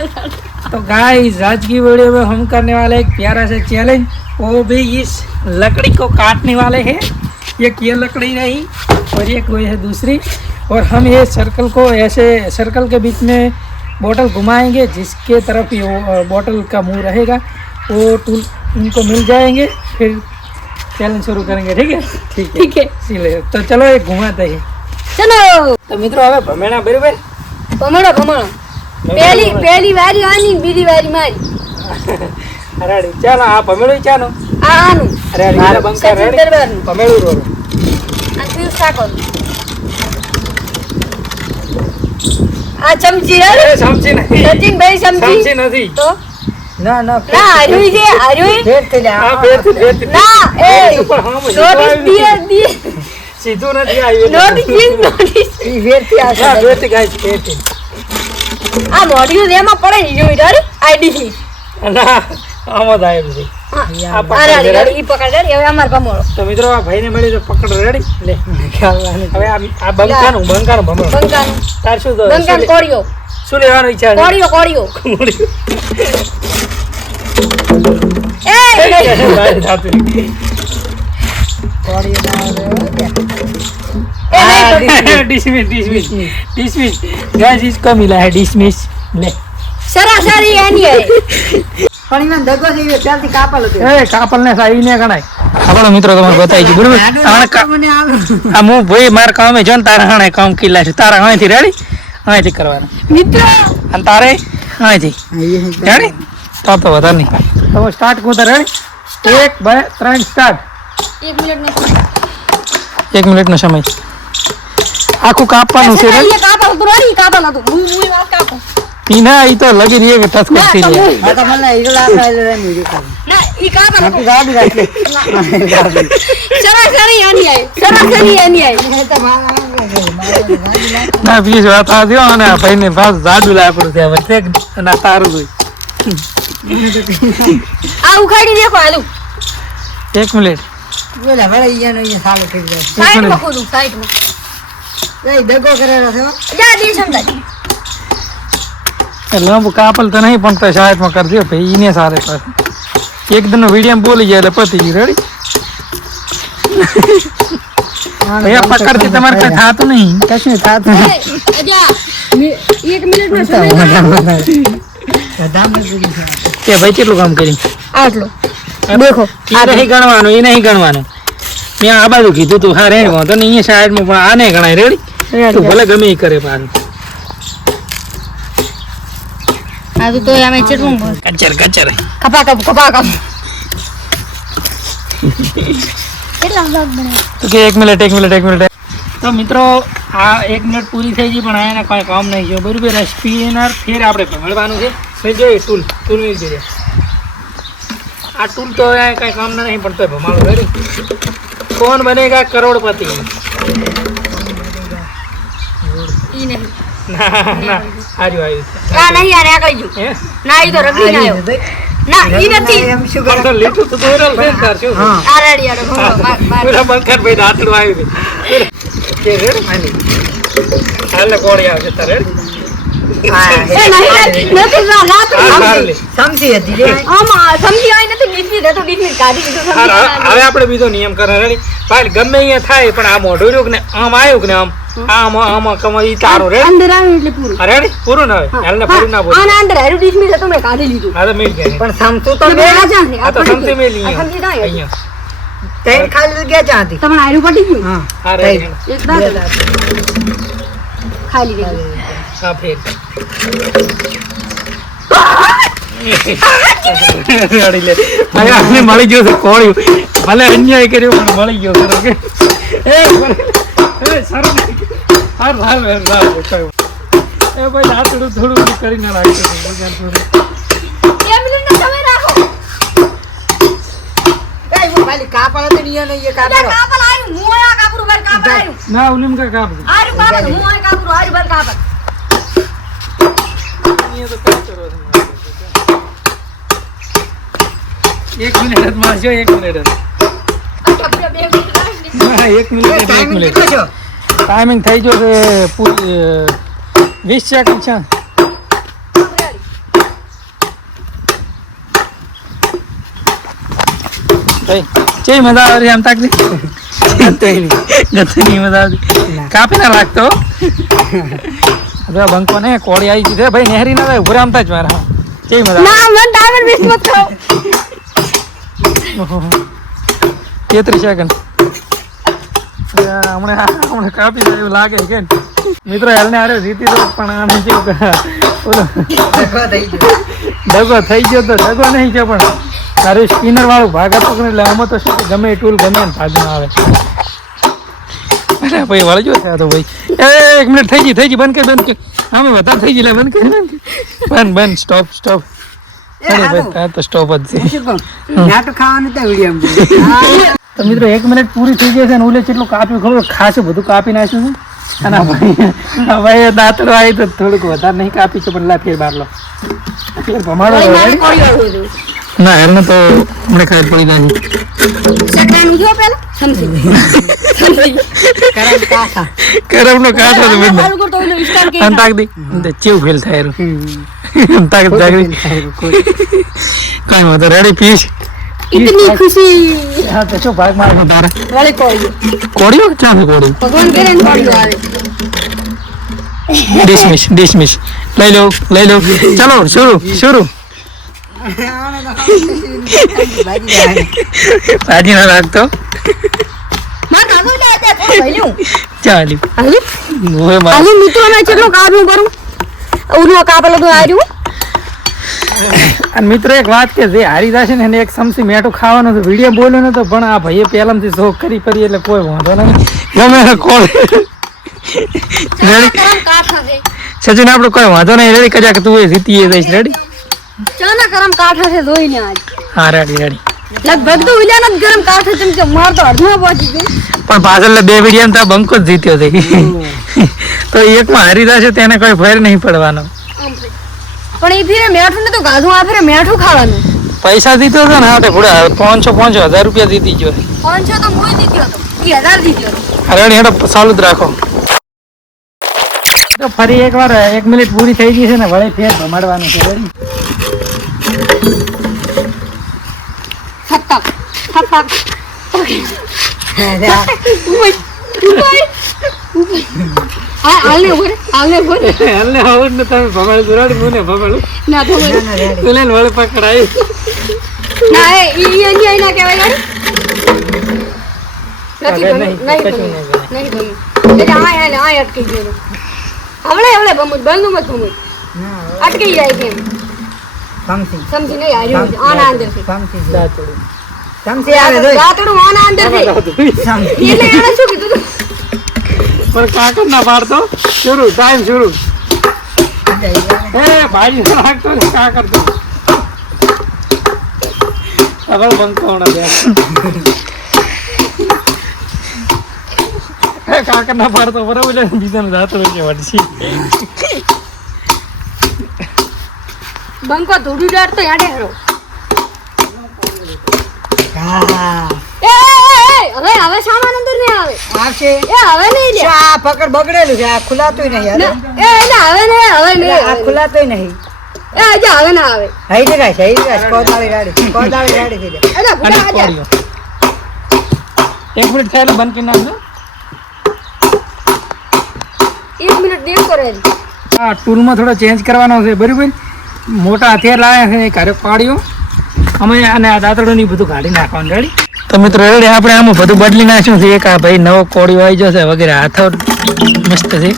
तो गाइस आज की वीडियो में हम करने वाले एक प्यारा सा चैलेंज, वो भी इस लकड़ी को काटने वाले हैं। ये लकड़ी नहीं और ये कोई है दूसरी, और हम ये सर्कल को ऐसे सर्कल के बीच में बोतल घुमाएंगे, जिसके तरफ ये बोतल का मुंह रहेगा वो टूल उनको मिल जाएंगे। फिर चैलेंज शुरू करेंगे। ठीक है ठीक है इसीलिए तो चलो एक घुमाते हैं। चलो तो मित्रों હવે ભમેણા બરાબર ભમણો પહેલી વારી આની બીજી વારી મારી અરે ચાલો આ ભમેણું ચાલો આનું અરે અરે બંકા રેડી ભમેણું રોરો આ તું સાકો આ ચમચી રે સમજી નહીં સચિન ભાઈ સમજી નથી તો ના આર્યુઈ છે આર્યુઈ ફેર થઈ જા આ ફેર ના એ નોટિસ દી સીધું નથી આવ્યું નોટિસ ઈ ફેર થી આ ફેર થી ગાઈસ ફેર થી આ મોડ્યુલ એમાં પડે ને જોઈ રે આઈડી થી ના આમાં જ આવ્યું છે આ પકડ ઈ પકડ રે હવે અમાર ભમણો તો મિત્રો આ ભાઈને મળી તો પકડ રેડી લે હવે આ બંકાનું ભમણો તાર શું તો બંકાન કોડિયો શું લેવાનું ઈચ્છા છે કોડિયો डिसमिस गाइस इसको मिला है डिसमिस ले सरासरी एनी है પણ ઈમાં દગો છે એ ચાલતી કાપલ હતો એ કાપલ ને સાઈ ને ગણાય આપણો મિત્રો તમને બતાઈ ગયું બરોબર મને આવે આ હું ભાઈ માર કામે જોન તારા હાણે કામ કિલા છે તારા હાણેથી રેડી હાણેથી કરવાનું મિત્ર અને તારે હાણેથી રેડી તો વધારે નહીં તો સ્ટાર્ટ કોતા રેડી 1 2 3 સ્ટાર્ટ 1 મિનિટનો 1 મિનિટનો સમય આખું કાપવાનું છે એ કાપલ હતું હું વાત કાપો ઈ ના ઈ તો લગી રહી કે ટચ કરતી લે આ તો મને ઈલા ખાઈ લે ની દેખાય ના ઈ કાપલ આપી ગાડી રાખી સરાસરી એની આઈ ના બીજ વાત આ દયો અને આ ભાઈને પાસ જાડુ લાય પડું છે વચ્ચે અને તારું જોઈ આ ઉખાડી દેખો હાલું 1 મિનિટ બોલા ભલે ઈયાનો ઈયા સાલે થઈ જાય સાઈડમાં ખોદું સાઈડમાં એ દગો કરેલો છે જા દી સમજાય લંબ કાપલ તો નહીં પણ તો શાયદ માં કરજો ભાઈ ઈને સારે પાસ એક દિન વિડિયો માં બોલી જાય એટલે પતી રેડી ભૈયા પકડતી તમારે કઈ થાતું નહીં કશું થાતું અજા 1 મિનિટનો સમય ગધામ નથી કે ભાઈ કેટલું કામ કરી આટલો દેખો આ નહીં ગણવાનું એ નહીં ગણવાનું મેં આ બાજુ કીધું તું હા રેડી વાંધો નહીં અહીંયા સાઈડ માં પણ આ નહીં ગણાય રેડી તું ભલે ગમે એ કરે પાછું આ તો અમે ચેટલું બોલ કચર કપા કેટલા ભાગ બને તો કે 1 મિનિટ તો મિત્રો આ 1 મિનિટ પૂરી થઈ ગઈ પણ આને કોઈ કામ નહીં જો બરોબર સ્પિનર ફેર આપણે ભમણવાનું છે મેં જોઈ ટૂલ મિલ ગઈ આ ટૂલ તો કઈ કામ નહીં પણ તો ભમાણું રેડી कौन बनेगा करोड़पति ઈ નહીં ના આજો આવ્યું આ નહીં યાર આ કઈ જો ના ઈ તો રગડી ના આવ્યો ના ઈ નથી એમ શું પણ તો લીધું તો દોરલ છે તાર શું આ રેડી યાર પૂરા બંકર ભાઈ દાંતડું આવ્યું કે રેડ માની હાલ કોળી આવશે તારે એ નહીં નથી રાત સમજી હતી રે આમાં સમજી આઈ નથી ડિસ્મિસ કાઢી દીધું સમજી હવે આપણે બીજો નિયમ કરે રેડી ભાઈ ગમે અહીંયા થાય પણ આ મોઢું રહ્યું ને આમ આવ્યું ને આમ આમ કમાઈ તારો રે અંદર આવ્યું એટલે પૂરું રેડી પૂરું ના હોય હાલને પૂરું ના બોલ આના અંદર હેરું ડિસ્મિસ હતું મેં કાઢી લીધું હા તો મિલ ગયા પણ સમતું તો તમે આ જા આ તો સમજી મેલી સમજી ના અહીંયા તેન ખાલી ગયા ચાંદી તમને આયરું પડી ગયું હા હા રેડી એક દાદ ખાલી ગયું હા ફેર રેડી લે ભાઈ આને મળી ગયો છે કોળ્યું ભલે અન્યાય કર્યો પણ મળી ગયો છે ઓકે એ સર હાર હાલ એ ભાઈ દાંતડું થોડું કરી ના રાખ્યું ભગવાન થોડું 2 મિનિટનો સમય રાખો એ હું ખાલી કાપલ તો નિયા નહીં એ કાપલ કાપલ આવ્યું હું આ કાપરું ભર કાપલ આવ્યું ના ઉલીમ કા કાપ આરું કાપલ હું આ કાપરું આરું ભર કાપલ અહીંયા તો કાચરો છે 1 મિનિટ મારજો 1 મિનિટ આપણે 2 મિનિટ રાખી હા 1 મિનિટ 1 ટાઈમિંગ મિનિટ કેટલો છે ટાઈમિંગ થઈ ગયો છે પૂરી 20 સેકન્ડ છે ભાઈ ચેવી મજા આવે છે આમ તાકતી ગતની મજા આવતી કાપી ના લાગતો હવે બંકો ને કોળી આવી ગઈ છે ભાઈ નહેરી ના થાય ઉભરા આમતા જ મારા ચેવી મજા ના મન ડાયમંડ પીસ મત ખાઓ 33 સેકન્ડ હમણાં કાપી જાય એવું લાગે કે મિત્રો હેલને આરે જીતી દો પણ આને કેવું ઓલો દગો થઈ ગયો તો દગો નહીં છે પણ તારું સ્પિનર વાળું ભાગ હતું કે એટલે આમાં તો શું કે ગમે ટૂલ ગમે ને ભાગમાં આવે અરે ભાઈ વળજો છે તો ભાઈ 1 મિનિટ થઈ ગઈ બંધ કર આમે વધારે થઈ ગઈ લે બંધ કર બંધ સ્ટોપ અરે ભાઈ આ તો સ્ટોપ જ છે નાટક ખાવાનું તો વિડીયો તો મિત્રો 1 મિનિટ પૂરી થઈ ગઈ છે અને ઓલે કેટલું કાપ્યું ખબર ખાસું બધું કાપી નાખ્યું છે અને ભાઈ દાંતડો આવી તો થોડુંક વધારે નહીં કાપી છે પણ લા ફેર બાર લો ફેર ભમાડો ના એમને તો મને ખબર પડી નાખી સકરાનું જો પેલા સમજી કરમનો કાઢો તો બંધ ચાલુ કરતો ઓલો સ્ટાર કે અંતાક દી ચેવ ફેલ થાય રું અંતાક જાગરી કઈ વાંધો રેડી પીસ इतनी खुशी હા તો શું ભાગ મારનો તારે वाले कोई કોડિયો ચાલે કોડિયો भगवान करे ने कोई आवे ડિસમિસ લઈ લો ચલો શરૂ ભાજી ના રાખતો मार कागो ले आते भाईयो ચાલી आली ઓય માર आली मित्रों में चलो काबू करूं ओनो कापलो तो आर्યું અને મિત્રો એક વાત કે જે હારી જશે ને એને એક સમસી મેઠું ખાવાનું તો વિડીયો બોલ્યો ને તો પણ આ ભાઈએ પહેલાથી શોખ કરી એટલે કોઈ વાંધો નહીં ગમે એને કોલ રેડી करम काठा से સચિન આપણે કોઈ વાંધો નહીં રેડી કજાક તું એ જીતી જઈશ રેડી चाना करम काठा से धोई ने आज હા રેડી लगभग तो उल्यान જ गरम काठा चम के मार तो અડધો પહોંચી ગઈ પણ પાછળ બે વિડીયો તો બંકો જ જીત્યો છે તો એકમાં હારી જશે તેને કોઈ ફેર નહીં પડવાનો પણ એ ફીરે મેઠું ને તો ગાધું આ ફીરે મેઠું ખાવાનું પૈસા જીત્યો હતો ને હા તે પૂરા 500 રૂપિયા જીતી ગયો 500 તો મોય દીધો હતો 1000 દીધો હતો રેડી હેડો ચાલુ જ રાખો તો ફરી એકવાર 1 મિનિટ પૂરી થઈ ગઈ છે ને વળી ફેર ભમાડવાનું છે રેડી થક આલે ઉપર હલ્લે આવડ ને તમે ભમાડ દુરાડી મને ભમાડું ના તો તુલે વળી પકડાય ના એ ઈ ના કહેવાય યાર નથી નહીં એટલે આ અટકી ગયો હવળે બમુજ બંધ મત બમુજ અટકી જાય કેમ સમજી નહીં હાર્યું આના અંદર થી સમસી આવે દોય દાતડું આના અંદર થી એટલે એને શું કીધું પણ કાકર ના પાડતો ટાઈમ શરૂ એ ભાજી રાખતો ને કાકર તો હવે બંકોણા દે એ કાકર ના પાડતો બરાબર છે બીજાને જાતો કે વડસી બંકો ધોડું ડાડતો યાડે હરો હા હવે સામાન અંદર નહીં આવે આવશે એ હવે નહીં લે આ પકડ બગડેલું છે આ ખુલાતોય નહીં યાર હવે નહીં આ ખુલાતોય નહીં એ આજે હવે ના આવે હઈ રાશ કોદાળી રાડી થઈ જાય અલા અને ભૂલા આજે કોળિયો 1 મિનિટ થાય બંધ કરી નાખજો 1 મિનિટ દેવ કરે આ ટૂલમાં થોડો ચેન્જ કરવાનો છે બરાબર મોટા હથિયાર લાવ્યા છે ઘરે પાડ્યો અમે અને આ દાંતડું બધું કાઢી નાખવાનું રેડી તો મિત્રો રેડી આપણે આમાં બધું બદલી નાખ્યું છે એક આ ભાઈ નવો કોળીઓ આવી જશે વગેરે હાથો મસ્ત છે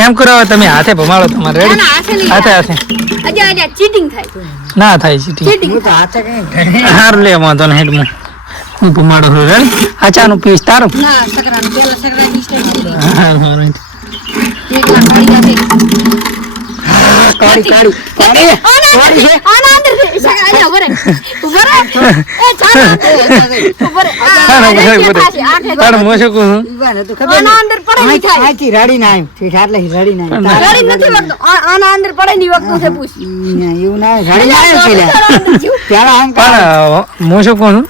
એમ કરો તમે હાથે ભમાડો તમારે રેડી ના હાથે નહીં હાથે આજે ચીટિંગ થાય ના થાય સીટી ચીટિંગ હું તો હાથે કઈ હારું લે વાંધો ને હેડમાં હું ભમાડો છું રેડી આચાનું પીસ તારું ના સકરાનું પેલા સકરાની સ્ટાઈલ હા હા right. એક વાર કાઢી કાળી આના અંદર સકરા ઉભરે એ ચાલ ઉભરે તારું મોશું કહું ઈવાને તો ખબર આના અંદર પડે નહીં થાય આથી રાડી ના આમ ઠીક આટલે રાડી ના આમ. ગાડી નથી વખતો આના અંદર પડે ની વખતો છે પૂછ ના, એવું ના રાડી ના આવે પેલા પેલા આમ પણ હું શું કહું છું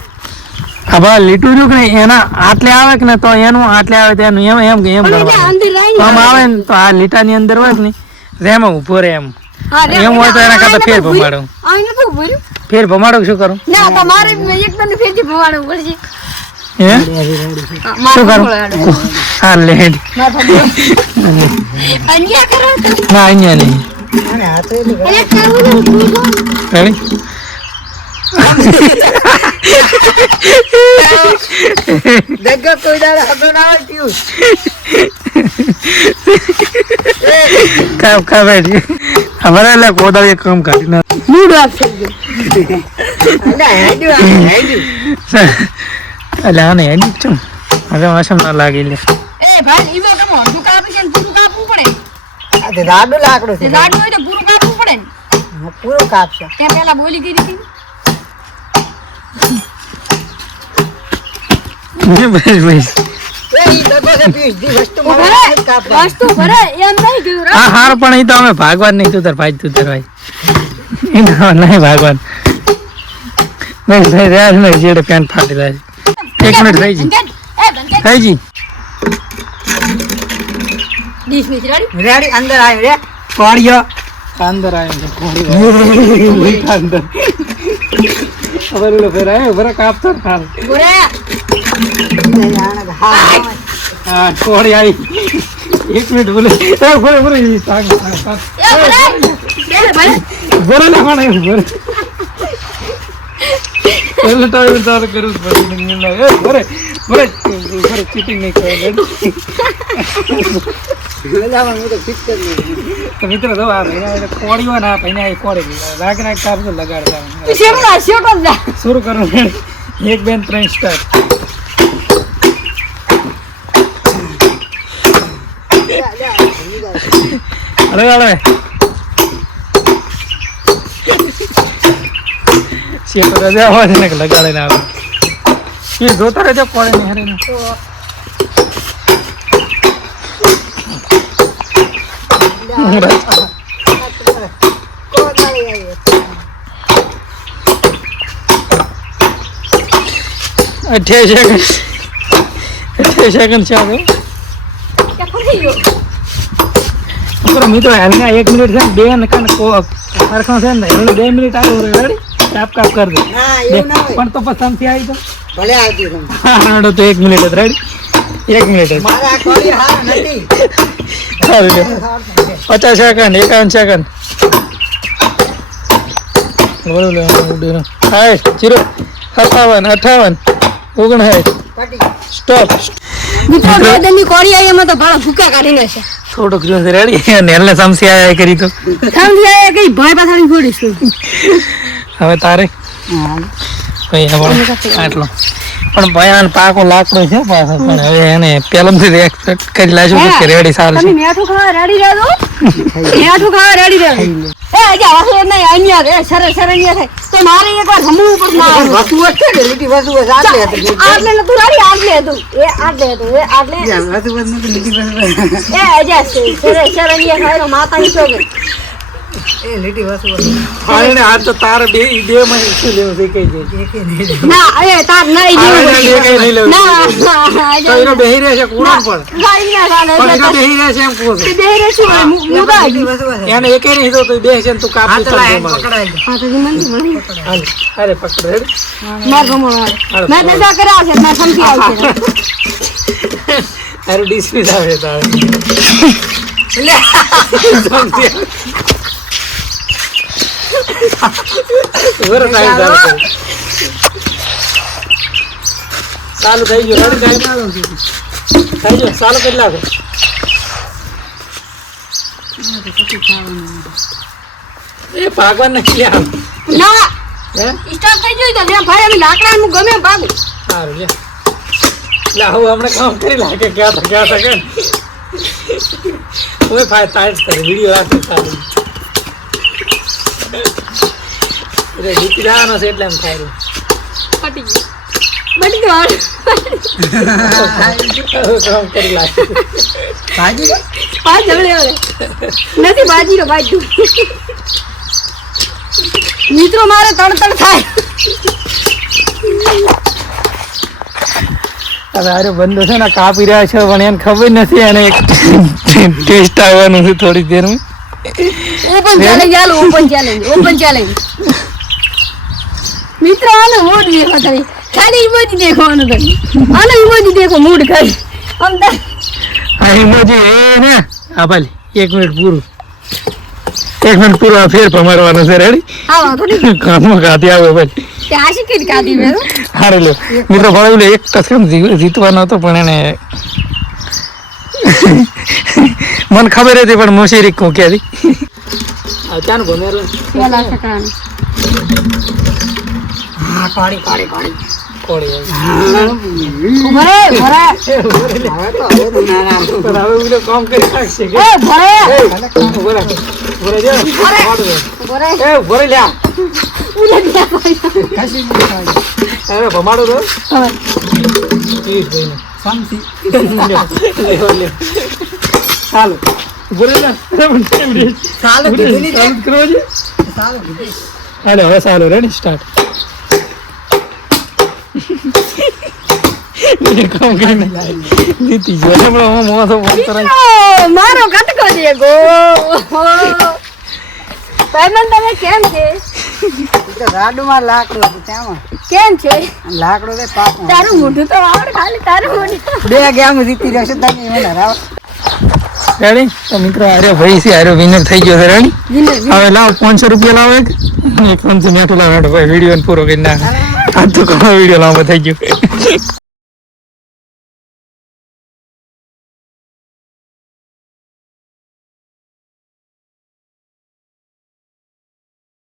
આ બા લીટું રહ્યું કે નહીં એના આટલે આવે કે ને તો એનું આટલે આવે તો એનું એમ પણ એટલે કરવાનું અંદર તો આમ આવે ને તો આ લીટાની અંદર હોય કે નહીં રેમ ઊભો રહે એમ હા, રે, એમ હોય તો એના કરતા આ ફેર નતું ભમાડો. આ નતું ભર્યું. ફેર ભમાડો શું કરું ના તમારે એકદમ ફેરથી ભરવાનું પડશે. હે હા, મારે શું કરું ભરવાનું. હા લે મારે ભરવાનું. અહીંયા કરો તો. ના અહીંયા નહીં અને આ તો એટલું અરે કરવું ને ભૂલો. રેડી દગો કોઈ દાડે હબો ના હોય થયું. કામ કામ બેઠી અમારે એટલે કોદાળી એક કામ કાઢી ના મૂડ ઓફ થઈ ગયો. અલા હેડ્યું. એટલે આને એની જ છું હવે વાસમ ના લાગી લે એ ભાઈ ઈવો કમો તું કાપી છે ને પૂરું કાપવું પડે. આ તો રાડું લાકડું તે છે. જાડું હોય તો પૂરું કાપવું પડે ને. હા, પૂરું કાપશે. તે પહેલા બોલી કરી હતી. બસ બસ એ ઈ દગો છે પીસ દી વસ્તુ ઓ મળે ભરે જ કાપવાની. વસ્તુ ભરે એમ નહીં કીધું હા હાર પણ એ તો અમે ભાગવાન નહીં તું તાર ભાઈ એ તો નહીં ભાગવાન નહીં થઈ રહ્યા છે ને જેડે પેન્ટ ફાટી રહ્યા છે 1 મિનિટ થઈ ગઈ થઈ ગઈ ડીશ ની રેડી રેડી અંદર આવ્યો રે. કોળિયો અંદર આવ્યો છે કોળિયો અંદર હવે ઓલો ફેર આવ્યો બરા કાપતો ખાલ બોરે હા હા કોળી આવી 1 મિનિટ બોલે બોલે બોલે સાંગ એ ભરે બે ભરે બોલે ના પણ બોલે પહેલે ટાઈમ ચાલુ કરું પછી એ બોલે બોલે બોલે ચીટિંગ નહીં કરે હું તો ફિક્સ કરી દઉં. તો મિત્રો જો આ ભાઈ કોળીઓ ના ભાઈને આ કોળી રાગ રાગ કાપતો લગાડતા તું શેમડા શેટો જા શરૂ કરો 1 2 3 સ્ટાર્ટ અરે અરે શેટો રજા હોય ને કે લગાડે ના આવે એ જોતા રહેજો કોળે ને હરે ને અઠ્યાવીસ સેકન્ડ છે આગળ કે ફરી ગયો મિત્રો મિત્રો હાલના 1 મિનિટ છે ને બે ને કાન સરખા છે ને એટલે 2 મિનિટ આવ્યો રેડી કાપ કાપ કર દે ના એવું ના હોય. પણ તો પછી સમથી આવી તો ભલે આવતી તમે. હા તો 1 મિનિટ જ રેડી 1 મિનિટ જ મારે આ કોળી હાર નથી. સારું લે 50 સેકન્ડ 51 સેકન્ડ બોલો લે ઉડે હાય 0 57 58 59 પટી. સ્ટોપ મિત્રો મેદની કોરી આઈ એમાં તો ભાડા ભૂકા કાઢીને છે થોડુંક જો રેડી અને એટલે સમસી આયા કરી તો સમજી આયા કઈ ભય પાછાની ફોડીશું હવે તારે ભાઈ આટલો પણ ભયાન પાકો લાકડો છે પાછો પણ હવે એને પેલમથી એક્સપેક્ટ કરી લાજો કે રેડી સારું તમે છે મેઠું ખાવા રેડી રહેજો મેઠું ખાવા રેડી રહેજો એ આજે વાસો નહીં અહીંયા રે સરે સરે અહીંયા થાય તો મારે એકવાર જમવું પડશે ના વસ્તુ છે ને લીટી વસ્તુ છે આટલે હતી. આટલે નતું રેડી આટલે હતું એ આટલે હતું એ આટલે વસ્તુ નથી લીટી વસ્તુ એ આજે સરે સરે અહીંયા ખાયરો માતાની છોકરી એ લીટી વસ્તુ ફાળીને હાથ તો તારે બે માં શું લેવું છે કઈ જાય ના એ તાર નહીં આ જેવું નહીં, કઈ નહીં લેવું. ના તો એનો બેહી રહે છે કુરાન પણ ગાડી ના ચાલે પણ એનો એટલે બેહી રહે છે એમ કહું છું બે રે શું મુદા લીટી વસ્તુ છે. એને એકે નહીં તો તું બેસે ને તું કાપી હાથ લાય પકડાય. હા તો મન મન હાલ અરે પકડ રેડી માર ગમો મેં નજા કર્યા છે મેં સમજી આવશે અરે ડિસ્મિસ આવે તારે બરો ટાઈમ ચાલુ થઈ ગયો રેડી ટાઈમ થઈ ગયો ચાલુ કરી નાખો એ ભાગવાન નથી આમ ના હે સ્ટાર્ટ થઈ ગયું તો લે ભાઈ અમે લાકડા હું ગમે ભાગું સારું લે લે હું હમણાં કામ કરી લાગે ક્યાં થા કે હવે ફાય ટાઈટ કરે વિડિયો રાખે સારું એટલે જીતી જવાનો છે એટલે એમ થાય પટી ગયું બની ગયું કામ કરી લાગે ભાજી ગઈ? પાંચ ઝઘડે હવે નથી બાજી નો બાજુ મિત્રો મારે તડતડ થાય હવે આરે બંધો છે ને કાપી રહ્યા છે પણ એને ખબર નથી અને એક ટેસ્ટ આવવાનું છે થોડી દેરમાં એ ઓપન ચેલેન્જ ચાલો ઓપન ચેલેન્જ મિત્રો આનો મૂડ દેખો તમે ખાલી ઇમોજી દેખવાનું તમે આનો ઇમોજી દેખો મૂડ ખાલી આમ આ ઇમોજી એ ને આ ભલે 1 મિનિટ પૂરું 1 મિનિટ પૂરું આ ફેર પમારવાનો છે રેડી હા થોડી કામમાં કાઢી આવે ભાઈ તે આશી કે કાઢી મેં હારે લો મિત્રો ભાઈ લે એક કસમ જીતવાનો હતો પણ એને મને ખબર હતી પણ મોશેરી કો કે હતી આ ચાન ભમેરો પેલા સકરાનો હા પાણી પાણી પાણી કોળી ભરે ભરે હવે તો ના ના પણ હવે ઉલો કામ કરી નાખશે કે એ ભરે ભરે ભરે જો ભરે એ ભરે લ્યા ઉલે ગયા કશી નહીં થાય અરે ભમાડો તો હવે ઈ ભાઈને સમસી ચાલો ભરે લ્યા ચાલો કીધું નહીં ચાલુ કરો છે ચાલો કીધું હાલો હવે ચાલો રેડી સ્ટાર્ટ કામ કરીને જીતી ગયો હમણાં હું મોસો ફોન કરાય મારો કટકો દે ગો ભાઈબંધ તમે કેમ છે તો રાડુમાં લાકડું હતું ત્યાં કેમ છે લાકડું તે પાપ તારું મોઢું તો આવડ ખાલી તારું મોઢું બે ગેમ જીતી રહેશે તમે મને હરાવ રેડી તો મિત્રો આર્યો ભાઈ છે આર્યો વિનર થઈ ગયો છે રેડી હવે લાવ 500 રૂપિયા લાવો એક ચમચી મેઠું લાવો ભાઈ વિડીયો પૂરો કરી નાખ આ તો ઘણો વિડીયો લાંબો થઈ ગયો